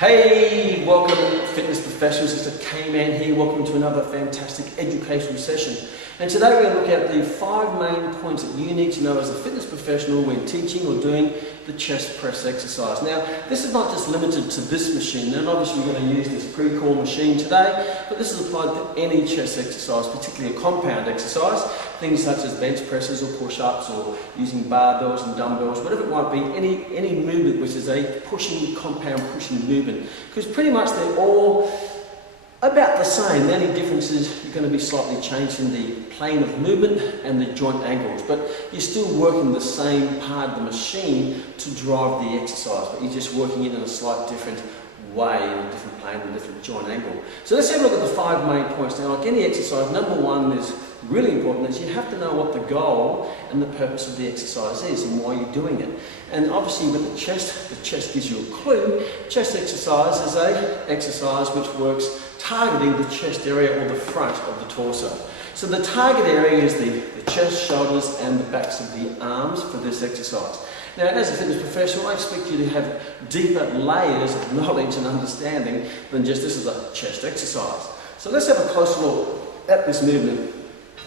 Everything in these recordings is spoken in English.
Hey, welcome fitness professionals, it's a K-Man here, welcome to another fantastic educational session. And today we're going to look at the 5 main points that you need to know as a fitness professional when teaching or doing the chest press exercise. Now, this is not just limited to this machine, and obviously we're going to use this pre-core machine today, but this is applied to any chest exercise, particularly a compound exercise, things such as bench presses or push-ups or using barbells and dumbbells, whatever it might be, any movement which is a compound pushing movement, because pretty much they're all about the same. The only difference is you're going to be slightly changing the plane of movement and the joint angles, but you're still working the same part of the machine to drive the exercise, but you're just working it in a slightly different way, in a different plane, and a different joint angle. So let's have a look at the 5 main points. Now, like any exercise, number one is really important, is you have to know what the goal and the purpose of the exercise is and why you're doing it. And obviously with the chest gives you a clue. Chest exercise is an exercise which works targeting the chest area or the front of the torso. So the target area is the chest, shoulders and the backs of the arms for this exercise. Now, as a fitness professional, I expect you to have deeper layers of knowledge and understanding than just this is a chest exercise. So let's have a closer look at this movement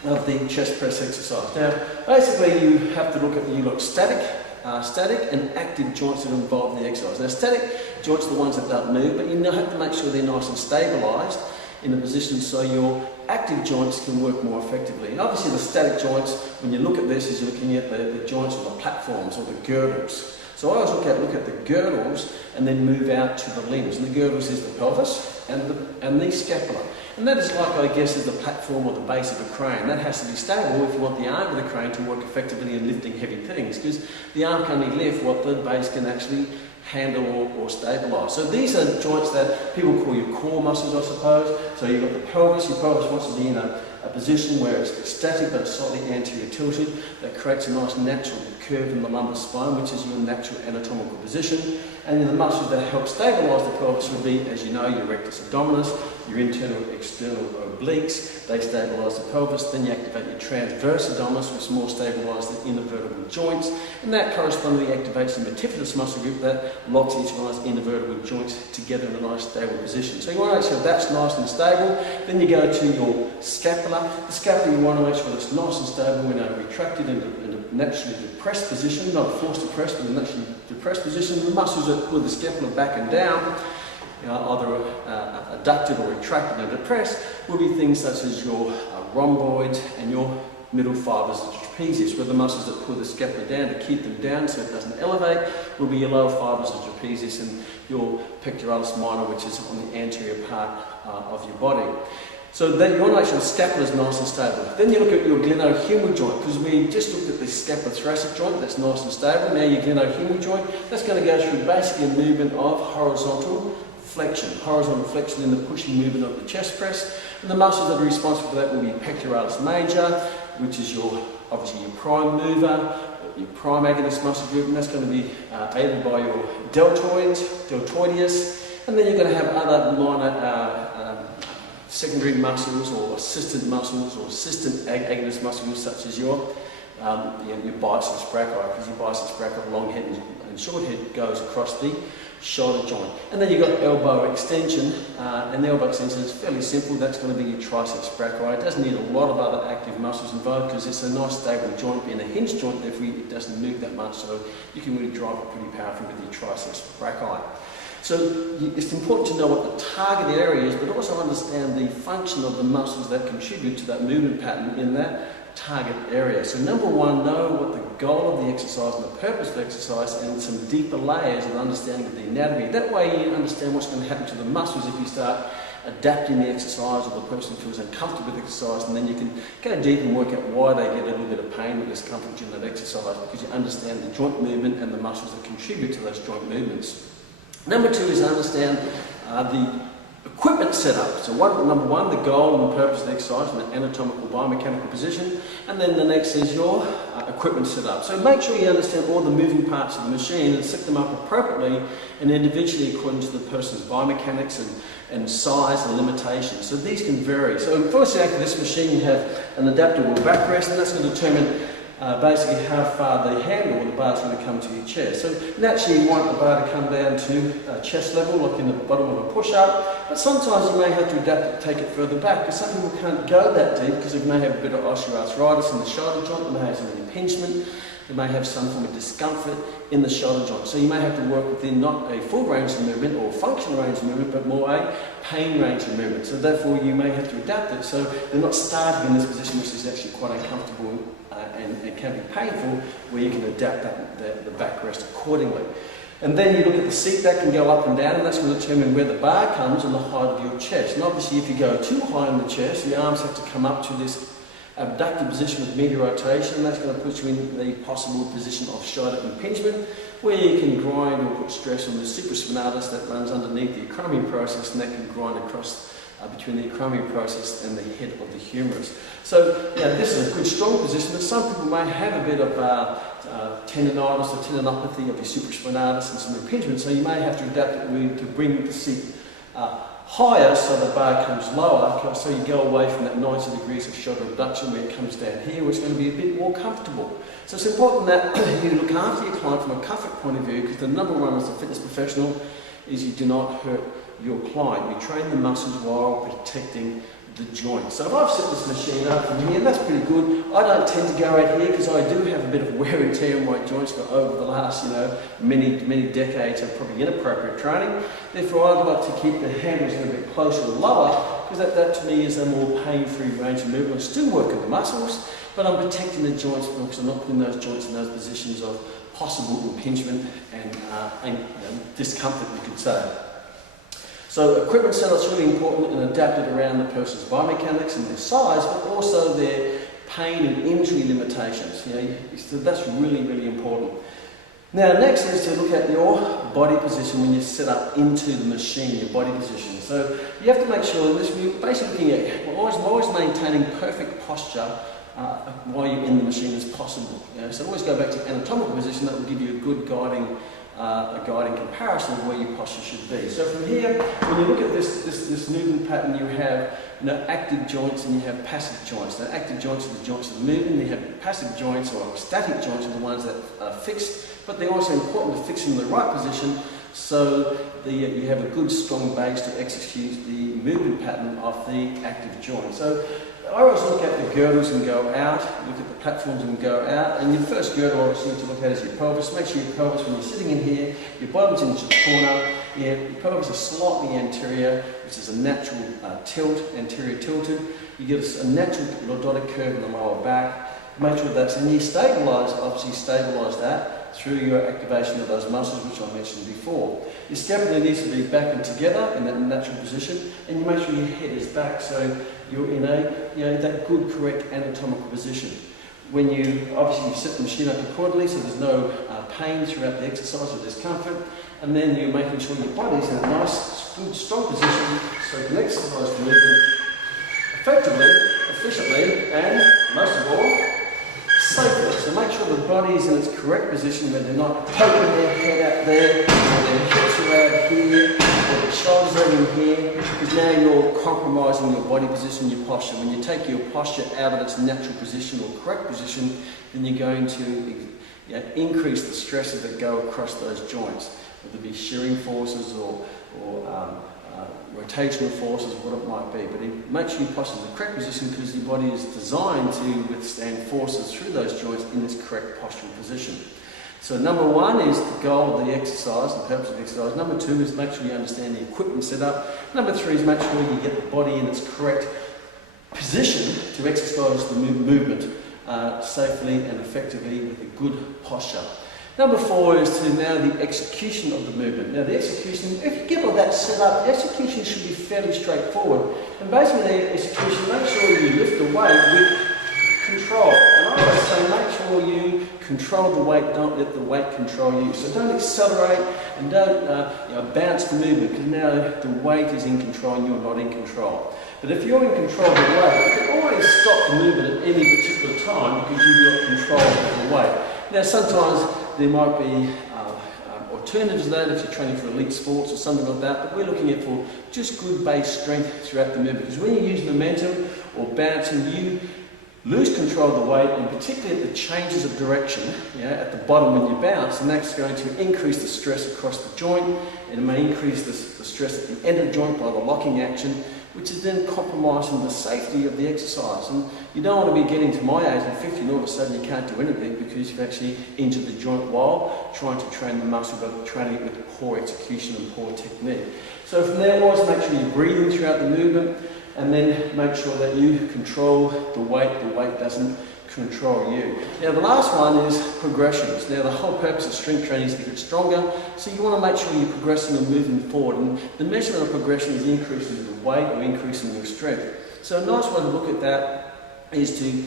of the chest press exercise. Now, basically you have to look at static and active joints that are involved in the exercise. Now, static joints are the ones that don't move, but you have to make sure they're nice and stabilised in a position so your active joints can work more effectively. And obviously the static joints, when you look at this, is you're looking at the joints or the platforms or the girdles. So I always look at the girdles and then move out to the limbs. And the girdles is the pelvis and the scapula. And that is like, I guess, is the platform or the base of a crane. That has to be stable if you want the arm of the crane to work effectively in lifting heavy things, because the arm can only lift what the base can actually handle or stabilise. So these are joints that people call your core muscles, I suppose. So you've got the pelvis. Your pelvis wants to be in a position where it's static but slightly anterior tilted. That creates a nice natural curve in the lumbar spine, which is your natural anatomical position. And then the muscles that help stabilise the pelvis will be, as you know, your rectus abdominis, your internal external obliques. They stabilise the pelvis. Then you activate your transverse abdominis, which more stabilise the inner vertebral joints. And that correspondingly activates the metaphysis muscle group that locks each of those inner vertebral joints together in a nice stable position. So you want to make sure that's nice and stable. Then you go to your scapula. The scapula, you want to make sure it's nice and stable in a retracted and a naturally depressed position, not a forced depressed, but a naturally depressed position. The muscles that pull the scapula back and down, either adducted or retracted and depressed, will be things such as your rhomboids and your middle fibers of the trapezius, where the muscles that pull the scapula down to keep them down so it doesn't elevate will be your lower fibers of trapezius and your pectoralis minor, which is on the anterior part of your body. So then you want to make sure the scapula is nice and stable. Then you look at your glenohumeral joint, because we just looked at the scapulothoracic joint, that's nice and stable. Now your glenohumeral joint, that's going to go through basically a movement of horizontal flexion in the pushing movement of the chest press. And the muscles that are responsible for that will be pectoralis major, which is obviously your prime mover, your prime agonist muscle group, and that's going to be aided by your deltoideus. And then you're going to have other minor secondary muscles or assistant agonist muscles, such as your biceps brachii, because your biceps brachii, long head and short head, goes across the shoulder joint. And then you've got elbow extension, and the elbow extension is fairly simple. That's going to be your triceps brachii. It doesn't need a lot of other active muscles involved because it's a nice stable joint, being a hinge joint, therefore it doesn't move that much, so you can really drive it pretty powerfully with your triceps brachii. So it's important to know what the target area is, but also understand the function of the muscles that contribute to that movement pattern in that target area. So number one, know what the goal of the exercise and the purpose of the exercise, and some deeper layers of understanding of the anatomy. That way you understand what's going to happen to the muscles if you start adapting the exercise, or the person feels uncomfortable with exercise, and then you can go deep and work out why they get a little bit of pain or discomfort during that exercise, because you understand the joint movement and the muscles that contribute to those joint movements. Number two is understand the equipment setup. So number one, the goal and the purpose of the exercise from an anatomical biomechanical position, and then the next is your equipment setup. So make sure you understand all the moving parts of the machine and set them up appropriately and individually according to the person's biomechanics and size and limitations. So these can vary. So for example, this machine you have an adaptable backrest, and that's going to determine basically how far the handle or the bar is going to come to your chest. So naturally you want the bar to come down to chest level, like in the bottom of a push-up, but sometimes you may have to adapt it, take it further back, because some people can't go that deep because they may have a bit of osteoarthritis in the shoulder joint, they may have some impingement, they may have some form of discomfort in the shoulder joint. So you may have to work within not a full range of movement or functional range of movement, but more a pain range of movement. So therefore you may have to adapt it so they're not starting in this position, which is actually quite uncomfortable and can be painful, where you can adapt the backrest accordingly. And then you look at the seat, that can go up and down, and that's going to determine where the bar comes and the height of your chest. And obviously if you go too high in the chest, the arms have to come up to this abductive position with medial rotation, and that's going to put you in the possible position of shoulder impingement, where you can grind or put stress on the supraspinatus that runs underneath the acromion process, and that can grind across between the acromion process and the head of the humerus. So yeah, this is a good strong position, but some people may have a bit of tendonitis or tendinopathy of the supraspinatus and some impingement, so you may have to adapt it to bring the seat higher so the bar comes lower, so you go away from that 90 degrees of shoulder abduction where it comes down here, which is going to be a bit more comfortable. So it's important that you look after your client from a comfort point of view, because the number one as a fitness professional is you do not hurt your client. You train the muscles while protecting the joint. So if I've set this machine up from here, that's pretty good. I don't tend to go out here because I do have a bit of wear and tear on my joints for over the last, many decades of probably inappropriate training. Therefore, I'd like to keep the handles a bit closer or lower, because that to me is a more pain-free range of movement. I'm still working the muscles, but I'm protecting the joints because I'm not putting those joints in those positions of possible impingement and discomfort, you could say. So equipment setup's really important and adapted around the person's biomechanics and their size, but also their pain and injury limitations. So that's really, really important. Now next is to look at your body position when you set up into the machine, your body position. So you have to make sure that we're basically looking at, we're always maintaining perfect posture while you're in the machine as possible. So always go back to anatomical position. That will give you a good guiding comparison of where your posture should be. So from here, when you look at this movement pattern, you have active joints and you have passive joints. Now active joints are the joints that are moving, you have passive joints or static joints are the ones that are fixed, but they're also important to fix in the right position so you have a good strong base to execute the movement pattern of the active joint. So I always look at the girdles and go out, look at the platforms and go out, and your first girdle obviously you need to look at is your pelvis. Make sure your pelvis, when you're sitting in here, your bottom's into the corner, your pelvis is slightly anterior, which is a natural tilt, anterior tilted. You get a natural lordotic curve in the lower back. Make sure that's, and you stabilise that through your activation of those muscles, which I mentioned before. Your scapula needs to be back and together in that natural position, and you make sure your head is back so you're in that good, correct anatomical position. When you set the machine up accordingly, so there's no pain throughout the exercise or discomfort, and then you're making sure your body's in a nice, good, strong position so you can exercise the movement effectively, efficiently, and most of all, safely. So make sure the body is in its correct position where they're not poking their head out there, or their hips are out here, or their shoulders are in here, because now you're compromising your body position, your posture. When you take your posture out of its natural position or correct position, then you're going to increase the stresses that go across those joints, whether it be shearing forces or rotational forces, what it might be. But make sure your posture is in the correct position, because your body is designed to withstand forces through those joints in this correct postural position. So number one is the goal of the exercise, the purpose of the exercise. Number two is make sure you understand the equipment setup. Number three is make sure you get the body in its correct position to exercise the movement safely and effectively with a good posture. Number four is to now the execution of the movement. Now the execution, if you get all that set up, the execution should be fairly straightforward. And basically the execution, make sure you lift the weight with control. And I always say make sure you control the weight, don't let the weight control you. So don't accelerate and don't bounce the movement, because now the weight is in control and you're not in control. But if you're in control of the weight, you can always stop the movement at any particular time because you've got control of the weight. Now sometimes there might be alternatives to that if you're training for elite sports or something like that, but we're looking at for just good base strength throughout the movement, because when you use momentum or bouncing, you lose control of the weight, and particularly at the changes of direction, at the bottom when you bounce, and that's going to increase the stress across the joint, and it may increase the stress at the end of the joint by the locking action, which is then compromising the safety of the exercise. And you don't want to be getting to my age at 50 and all of a sudden you can't do anything because you've actually injured the joint while trying to train the muscle, but training it with poor execution and poor technique. So from there, always make sure you're breathing throughout the movement, and then make sure that you control the weight doesn't control you. Now the last one is progressions. Now the whole purpose of strength training is to get stronger, so you want to make sure you're progressing and moving forward, and the measurement of progression is increasing the weight or increasing your strength. So a nice way to look at that is to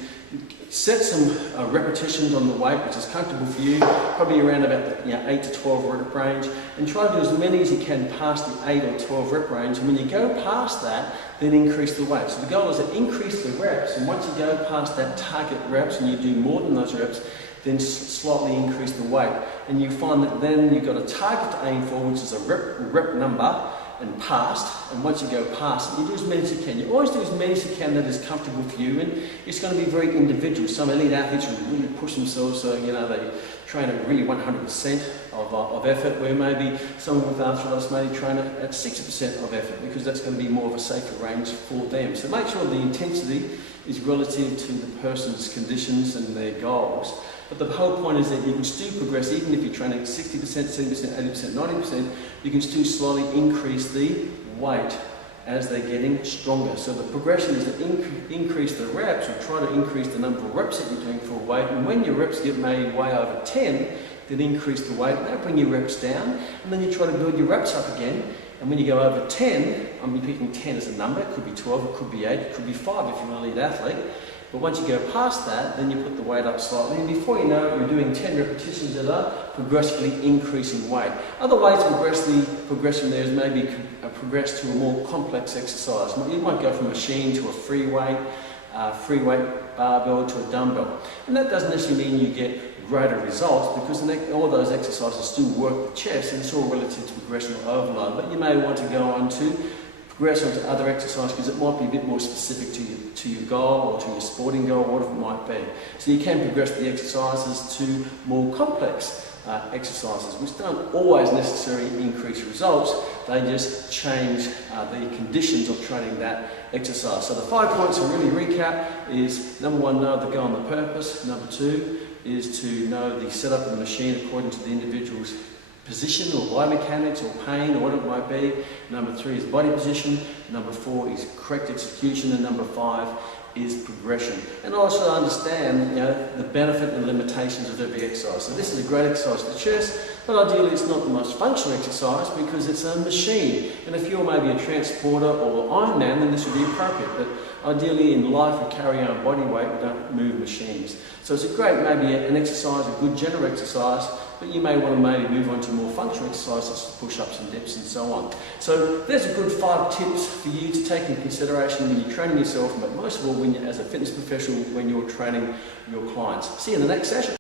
set some repetitions on the weight which is comfortable for you, probably around about the 8 to 12 rep range, and try to do as many as you can past the 8 or 12 rep range. And when you go past that, then increase the weight. So the goal is to increase the reps, and once you go past that target reps and you do more than those reps, then slightly increase the weight. And you find that then you've got a target to aim for, which is a rep number, and past, and once you go past it, you do as many as you can. You always do as many as you can that is comfortable for you, and it's going to be very individual. Some elite athletes will really push themselves, so they train at really 100% of effort, where maybe someone with arthritis may train at 60% of effort, because that's going to be more of a safer range for them. So make sure the intensity is relative to the person's conditions and their goals. But the whole point is that you can still progress, even if you're training at 60%, 70%, 80%, 90%, you can still slowly increase the weight as they're getting stronger. So the progression is to increase the reps, or try to increase the number of reps that you're doing for a weight, and when your reps get made way over 10, then increase the weight, and that bring your reps down, and then you try to build your reps up again. And when you go over 10, I'm picking 10 as a number, it could be 12, it could be 8, it could be 5 if you're an elite athlete. But once you go past that, then you put the weight up slightly, and before you know it, you're doing 10 repetitions that are progressively increasing weight. Other ways to progress the progression there is maybe progress to a more complex exercise. You might go from a machine to a free weight barbell to a dumbbell. And that doesn't necessarily mean you get greater results, because all those exercises still work the chest, and it's all relative to progression or overload. But you may want to go on to progress onto other exercises, because it might be a bit more specific to your goal or to your sporting goal, whatever it might be. So you can progress the exercises to more complex exercises, which don't always necessarily increase results, they just change the conditions of training that exercise. So the 5 points to really recap is: number 1, know the goal and the purpose. Number 2 is to know the setup of the machine according to the individual's position or biomechanics or pain or what it might be. Number 3 is body position. Number 4 is correct execution, and number 5 is progression. And also understand the benefit and limitations of every exercise. So this is a great exercise for the chest, but ideally it's not the most functional exercise because it's a machine. And if you're maybe a transporter or Ironman, then this would be appropriate. But ideally in life we carry our body weight, we don't move machines. So it's a great, maybe an exercise, a good general exercise, but you may want to maybe move on to more functional exercises, such as push-ups and dips and so on. So there's a good 5 tips for you to take into consideration when you're training yourself, but most of all when you're as a fitness professional, when you're training your clients. See you in the next session.